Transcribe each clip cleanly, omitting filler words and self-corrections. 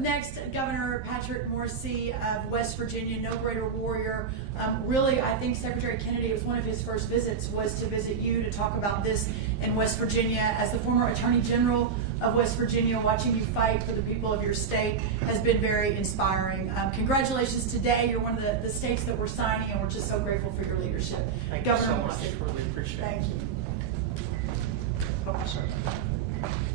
next, Governor Patrick Morrisey of West Virginia, no greater warrior. Really, I think Secretary Kennedy, it was one of his first visits, was to visit you to talk about this in West Virginia. As the former Attorney General of West Virginia, watching you fight for the people of your state has been very inspiring. Congratulations today. You're one of the states that we're signing, and we're just so grateful for your leadership. Thank Governor you so Morrisey. much. Really appreciate it. Thank you. Oh, sorry.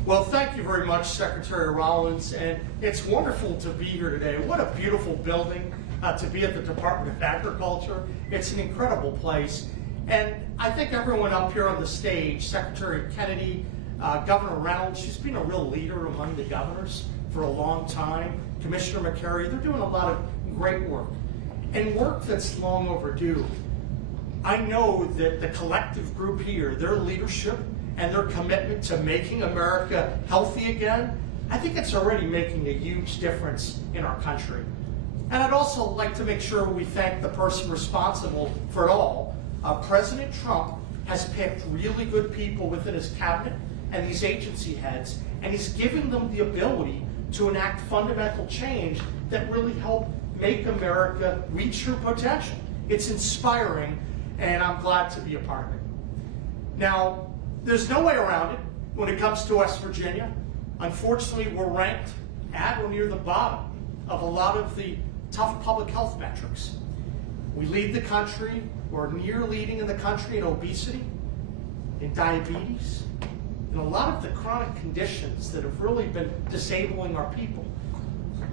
Well, thank you very much, Secretary Rollins, and it's wonderful to be here today. What a beautiful building to be at the Department of Agriculture. It's an incredible place, and I think everyone up here on the stage, Secretary Kennedy, Governor Reynolds, she's been a real leader among the governors for a long time. Commissioner McCary, they're doing a lot of great work, and work that's long overdue. I know that the collective group here, their leadership, and their commitment to making America healthy again, I think it's already making a huge difference in our country. And I'd also like to make sure we thank the person responsible for it all. President Trump has picked really good people within his cabinet and these agency heads, and he's giving them the ability to enact fundamental change that really help make America reach her potential. It's inspiring, and I'm glad to be a part of it. Now, there's no way around it when it comes to West Virginia. Unfortunately, we're ranked at or near the bottom of a lot of the tough public health metrics. We lead the country, we're near leading in the country in obesity, in diabetes, and a lot of the chronic conditions that have really been disabling our people.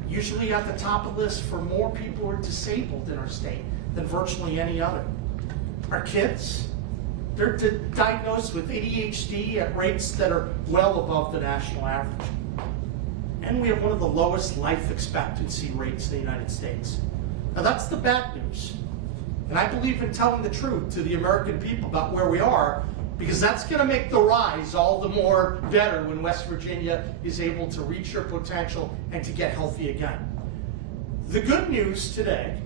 Usually at the top of the list for more people who are disabled in our state than virtually any other. Our kids, they're diagnosed with ADHD at rates that are well above the national average. And we have one of the lowest life expectancy rates in the United States. Now that's the bad news. And I believe in telling the truth to the American people about where we are, because that's going to make the rise all the more better when West Virginia is able to reach her potential and to get healthy again. The good news today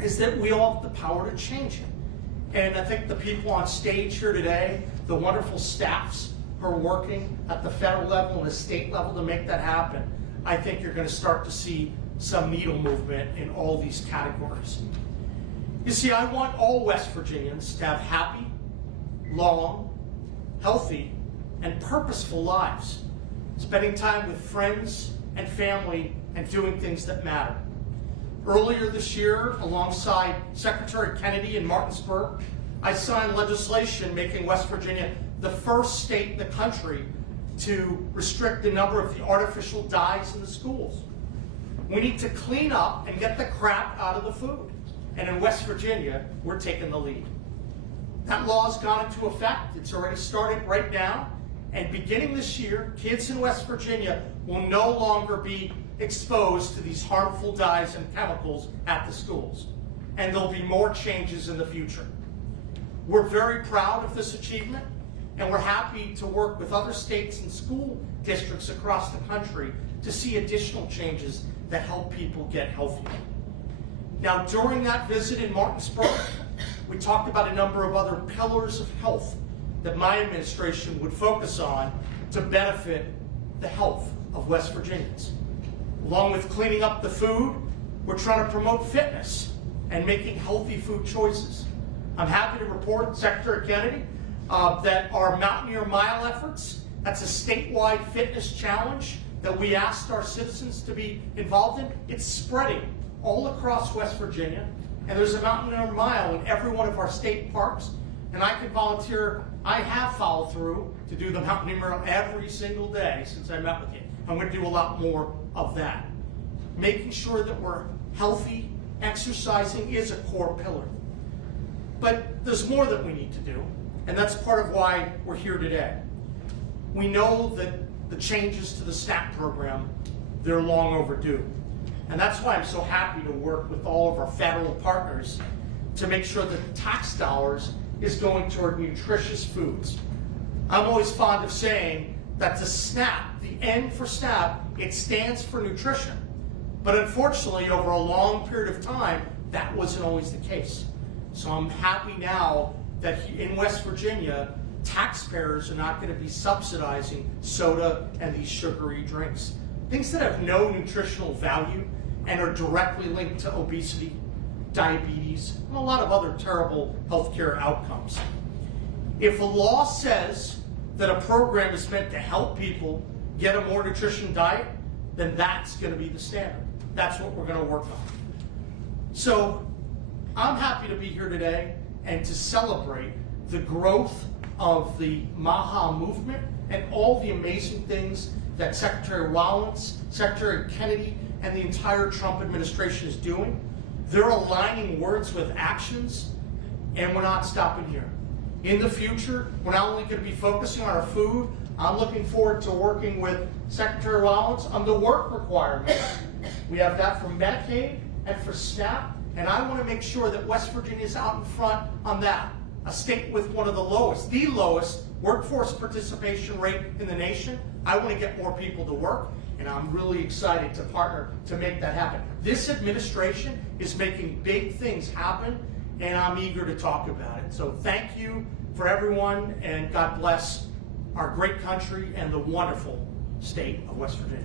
is that we all have the power to change it. And I think the people on stage here today, the wonderful staffs who are working at the federal level and the state level to make that happen, I think you're going to start to see some needle movement in all these categories. You see, I want all West Virginians to have happy, long, healthy, and purposeful lives, spending time with friends and family and doing things that matter. Earlier this year, alongside Secretary Kennedy in Martinsburg, I signed legislation making West Virginia the first state in the country to restrict the number of the artificial dyes in the schools. We need to clean up and get the crap out of the food. And in West Virginia, we're taking the lead. That law's gone into effect. It's already started right now. And beginning this year, kids in West Virginia will no longer be exposed to these harmful dyes and chemicals at the schools. And there'll be more changes in the future. We're very proud of this achievement, and we're happy to work with other states and school districts across the country to see additional changes that help people get healthier. Now, during that visit in Martinsburg, we talked about a number of other pillars of health that my administration would focus on to benefit the health of West Virginians. Along with cleaning up the food, we're trying to promote fitness and making healthy food choices. I'm happy to report, Secretary Kennedy, that our Mountaineer Mile efforts, that's a statewide fitness challenge that we asked our citizens to be involved in. It's spreading all across West Virginia, and there's a Mountaineer Mile in every one of our state parks, and I can volunteer. I have followed through to do the Mountaineer Mile every single day since I met with you. I'm going to do a lot more of that. Making sure that we're healthy, exercising is a core pillar. But there's more that we need to do, and that's part of why we're here today. We know that the changes to the SNAP program, they're long overdue. And that's why I'm so happy to work with all of our federal partners to make sure that tax dollars is going toward nutritious foods. I'm always fond of saying that the SNAP, the N for SNAP, it stands for nutrition. But unfortunately, over a long period of time, that wasn't always the case. So I'm happy now that in West Virginia, taxpayers are not going to be subsidizing soda and these sugary drinks. things that have no nutritional value and are directly linked to obesity, diabetes, and a lot of other terrible healthcare outcomes. If a law says that a program is meant to help people get a more nutrition diet, then that's going to be the standard. That's what we're going to work on. So I'm happy to be here today and to celebrate the growth of the MAHA movement and all the amazing things that Secretary Rollins, Secretary Kennedy, and the entire Trump administration is doing. They're aligning words with actions, and we're not stopping here. In the future, we're not only going to be focusing on our food, I'm looking forward to working with Secretary Rollins on the work requirements. We have that for Medicaid and for SNAP, and I want to make sure that West Virginia is out in front on that. A state with one of the lowest workforce participation rate in the nation. I want to get more people to work, and I'm really excited to partner to make that happen. This administration is making big things happen, and I'm eager to talk about it. So thank you for everyone, and God bless our great country and the wonderful state of West Virginia.